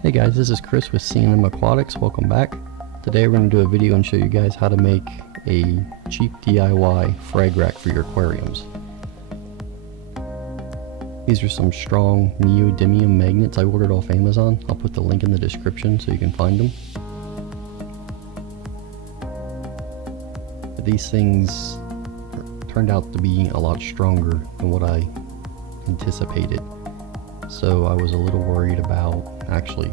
Hey guys, this is Chris with C&M Aquatics. Welcome back. Today we're going to do a video and show you guys how to make a cheap DIY frag rack for your aquariums. These are some strong neodymium magnets I ordered off Amazon. I'll put the link in the description so you can find them. But these things turned out to be a lot stronger than what I anticipated. So I was a little worried about actually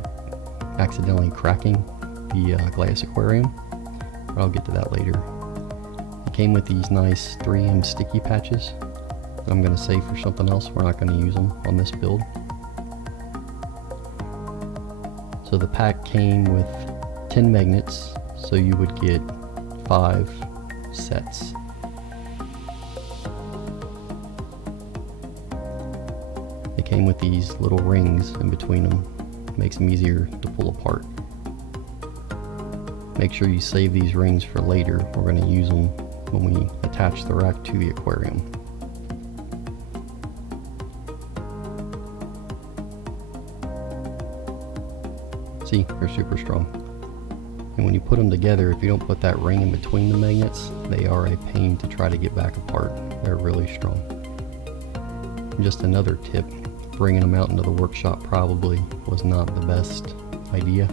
accidentally cracking the glass aquarium, but I'll get to that later. It came with these nice 3M sticky patches that I'm going to save for something else. We're not going to use them on this build. So the pack came with 10 magnets, so you would get 5 sets. Came with these little rings in between them. Makes them easier to pull apart. Make sure you save these rings for later. We're going to use them when we attach the rack to the aquarium. See, they're super strong. And when you put them together, if you don't put that ring in between the magnets, they are a pain to try to get back apart. They're really strong. And just another tip, bringing them out into the workshop probably was not the best idea.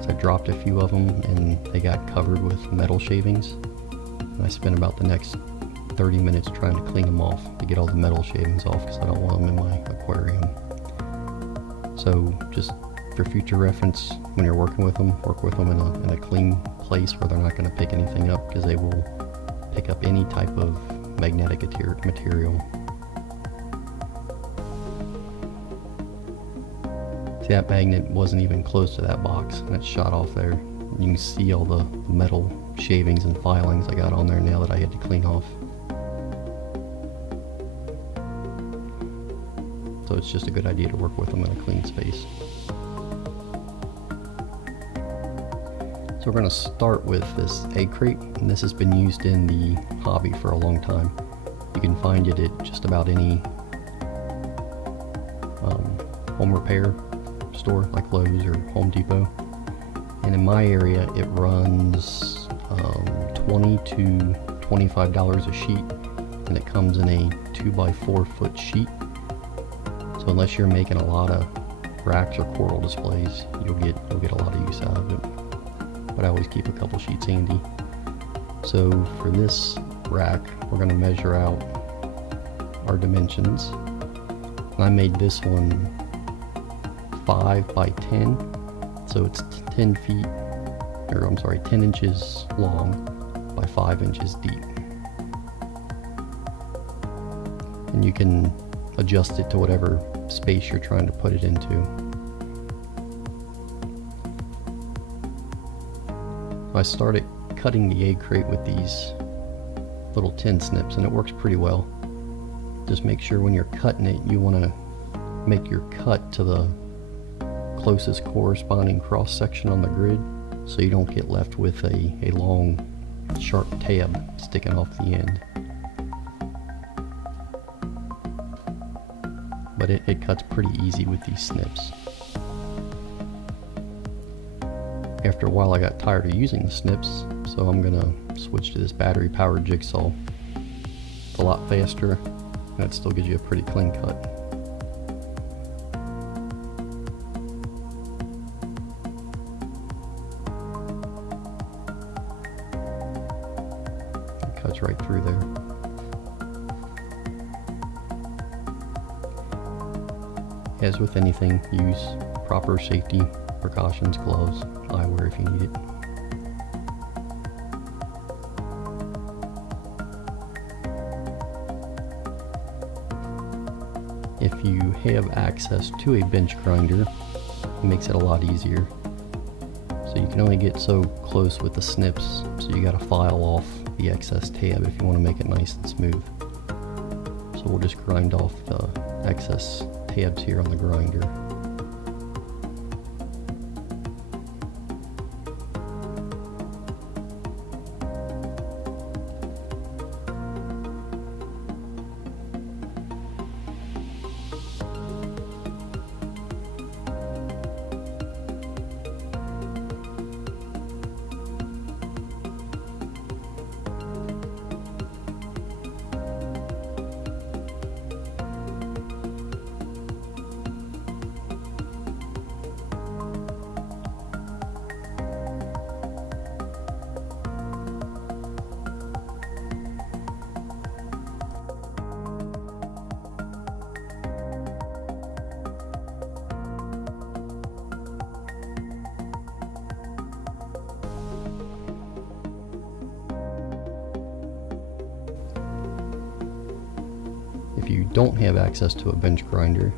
So I dropped a few of them and they got covered with metal shavings. And I spent about the next 30 minutes trying to clean them off to get all the metal shavings off because I don't want them in my aquarium. So just for future reference, when you're working with them, work with them in a clean place where they're not going to pick anything up, because they will pick up any type of magnetic material. That magnet wasn't even close to that box and it shot off there. You can see all the metal shavings and filings I got on there now that I had to clean off. So it's just a good idea to work with them in a clean space. So we're going to start with this egg crate, and this has been used in the hobby for a long time. You can find it at just about any home repair store like Lowe's or Home Depot, and in my area it runs $20 to $25 a sheet, and it comes in a 2x4 foot sheet. So unless you're making a lot of racks or coral displays, you'll get a lot of use out of it. But I always keep a couple sheets handy. So for this rack, we're going to measure out our dimensions. And I made this one 5 by 10, so it's 10 feet, or I'm sorry, 10 inches long by 5 inches deep. And you can adjust it to whatever space you're trying to put it into. I started cutting the egg crate with these little tin snips, and it works pretty well. Just make sure when you're cutting it, you want to make your cut to the closest corresponding cross section on the grid, so you don't get left with a long sharp tab sticking off the end. But it cuts pretty easy with these snips. After a while I got tired of using the snips, so I'm gonna switch to this battery powered jigsaw. It's a lot faster and it still gives you a pretty clean cut. Cuts right through there. As with anything, use proper safety precautions, gloves, eyewear if you need it. If you have access to a bench grinder, it makes it a lot easier. So you can only get so close with the snips, so you gotta file off the excess tab if you want to make it nice and smooth. So we'll just grind off the excess tabs here on the grinder. don't have access to a bench grinder,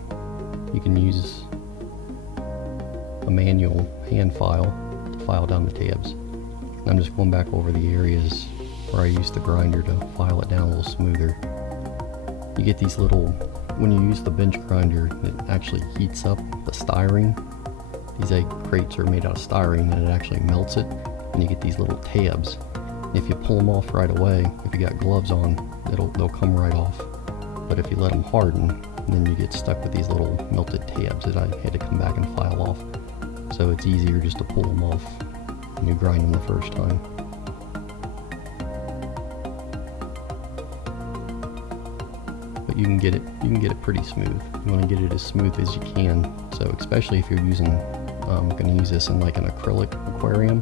you can use a manual hand file to file down the tabs. I'm just going back over the areas where I used the grinder to file it down a little smoother. You get these little, when you use the bench grinder, it actually heats up the styrene. These egg crates are made out of styrene and it actually melts it, and you get these little tabs. If you pull them off right away, if you got gloves on, they'll come right off. But if you let them harden, then you get stuck with these little melted tabs that I had to come back and file off. So it's easier just to pull them off when you grind them the first time. But you can get it pretty smooth. You want to get it as smooth as you can. So especially if you're using, going to use this in like an acrylic aquarium,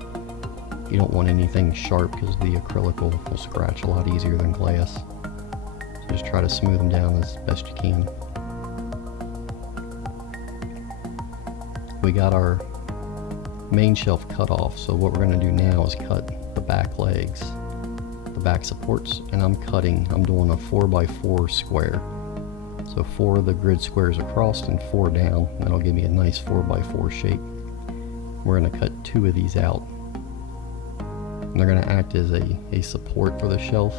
you don't want anything sharp because the acrylic will scratch a lot easier than glass. So just try to smooth them down as best you can. We got our main shelf cut off, so what we're going to do now is cut the back legs, the back supports, and I'm doing a 4x4 square. So 4 of the grid squares across and 4 down. That'll give me a nice 4x4 shape. We're going to cut 2 of these out. And they're going to act as a support for the shelf,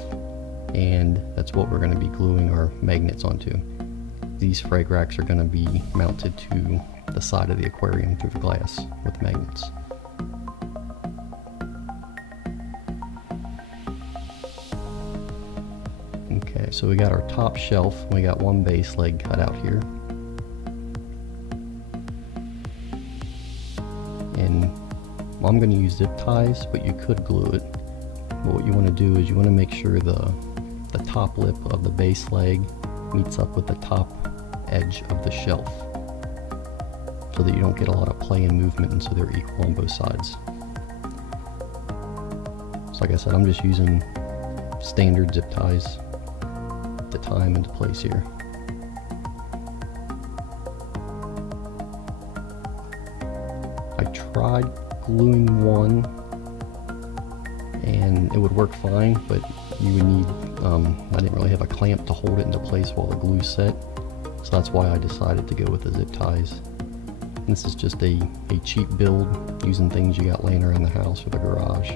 and that's what we're going to be gluing our magnets onto. These frag racks are going to be mounted to the side of the aquarium through the glass with magnets. Okay, so we got our top shelf, we got one base leg cut out here. And I'm going to use zip ties, but you could glue it. But what you want to do is you want to make sure the top lip of the base leg meets up with the top edge of the shelf, so that you don't get a lot of play and movement, and so they're equal on both sides. So like I said, I'm just using standard zip ties to tie them into place here. I tried gluing one and it would work fine, but you would need, I didn't really have a clamp to hold it into place while the glue's set, so that's why I decided to go with the zip ties. This is just a cheap build using things you got laying around the house or the garage.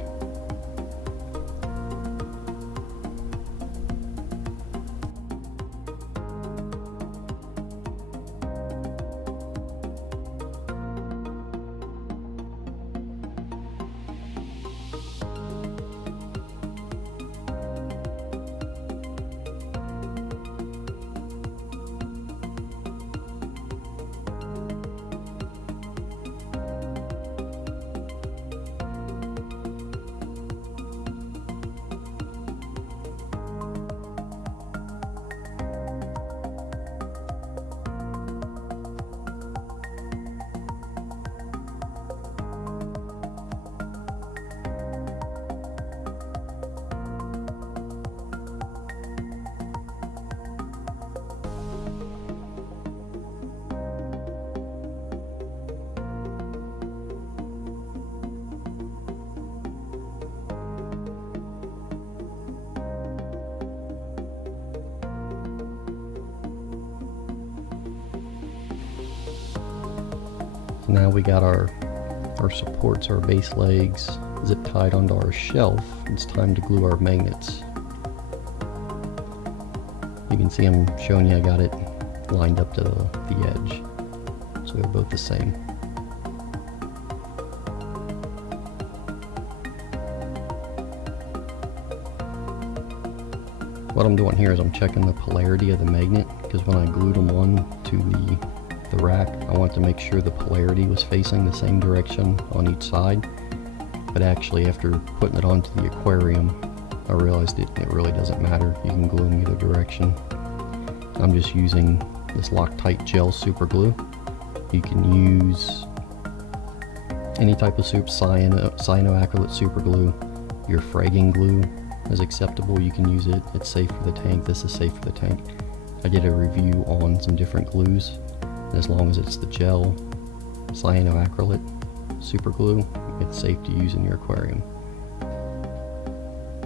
So now we got our supports, our base legs zip tied onto our shelf. It's time to glue our magnets. You can see I'm showing you I got it lined up to the edge, so they're both the same. What I'm doing here is I'm checking the polarity of the magnet, because when I glued them on to the rack, I want to make sure the polarity was facing the same direction on each side. But actually, after putting it onto the aquarium, I realized it really doesn't matter. You can glue them either direction. I'm just using this Loctite gel super glue. You can use any type of cyanoacrylate super glue. Your fragging glue is acceptable. You can use it. It's safe for the tank. This is safe for the tank. I did a review on some different glues. As long as it's the gel cyanoacrylate super glue, it's safe to use in your aquarium.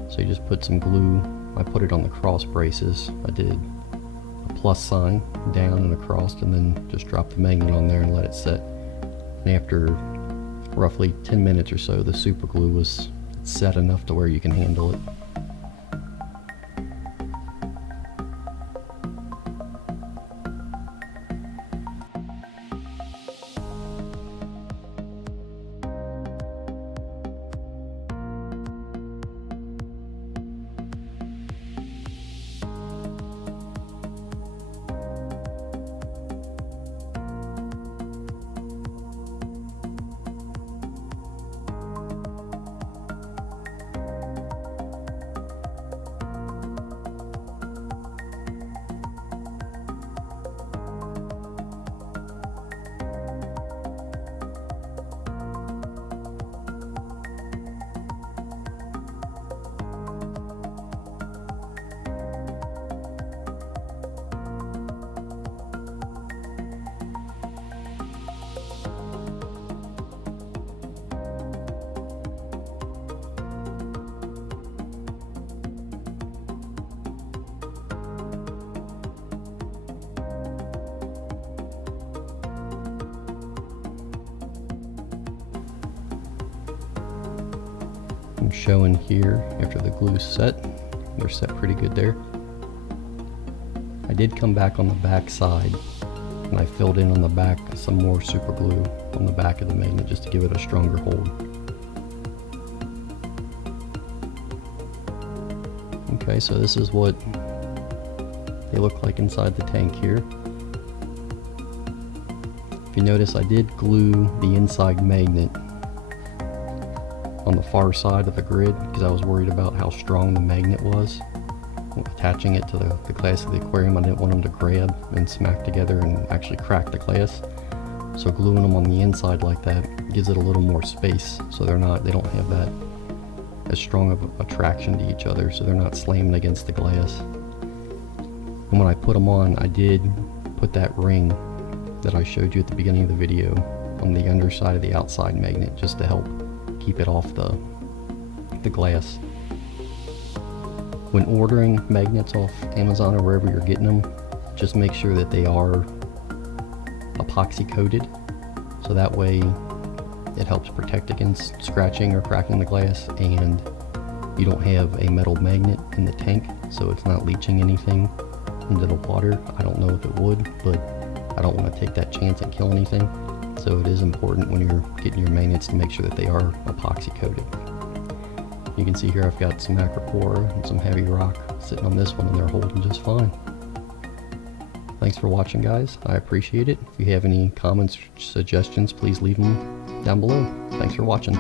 So you just put some glue. I put it on the cross braces. I did a plus sign down and across, and then just drop the magnet on there and let it set. And after roughly 10 minutes or so, the super glue was set enough to where you can handle it. I'm showing here after the glue's set. They're set pretty good there. I did come back on the back side and I filled in on the back some more super glue on the back of the magnet just to give it a stronger hold. Okay, so this is what they look like inside the tank here. If you notice, I did glue the inside magnet on the far side of the grid because I was worried about how strong the magnet was. Attaching it to the glass of the aquarium, I didn't want them to grab and smack together and actually crack the glass. So gluing them on the inside like that gives it a little more space, so they don't have that as strong of attraction to each other, so they're not slamming against the glass. And when I put them on, I did put that ring that I showed you at the beginning of the video on the underside of the outside magnet just to help keep it off the glass. When ordering magnets off Amazon or wherever you're getting them, just make sure that they are epoxy coated, so that way it helps protect against scratching or cracking the glass, and you don't have a metal magnet in the tank, so it's not leaching anything into the water. I don't know if it would, but I don't want to take that chance and kill anything. So it is important when you're getting your magnets to make sure that they are epoxy coated. You can see here I've got some acropora and some heavy rock sitting on this one, and they're holding just fine. Thanks for watching, guys. I appreciate it. If you have any comments or suggestions, please leave them down below. Thanks for watching.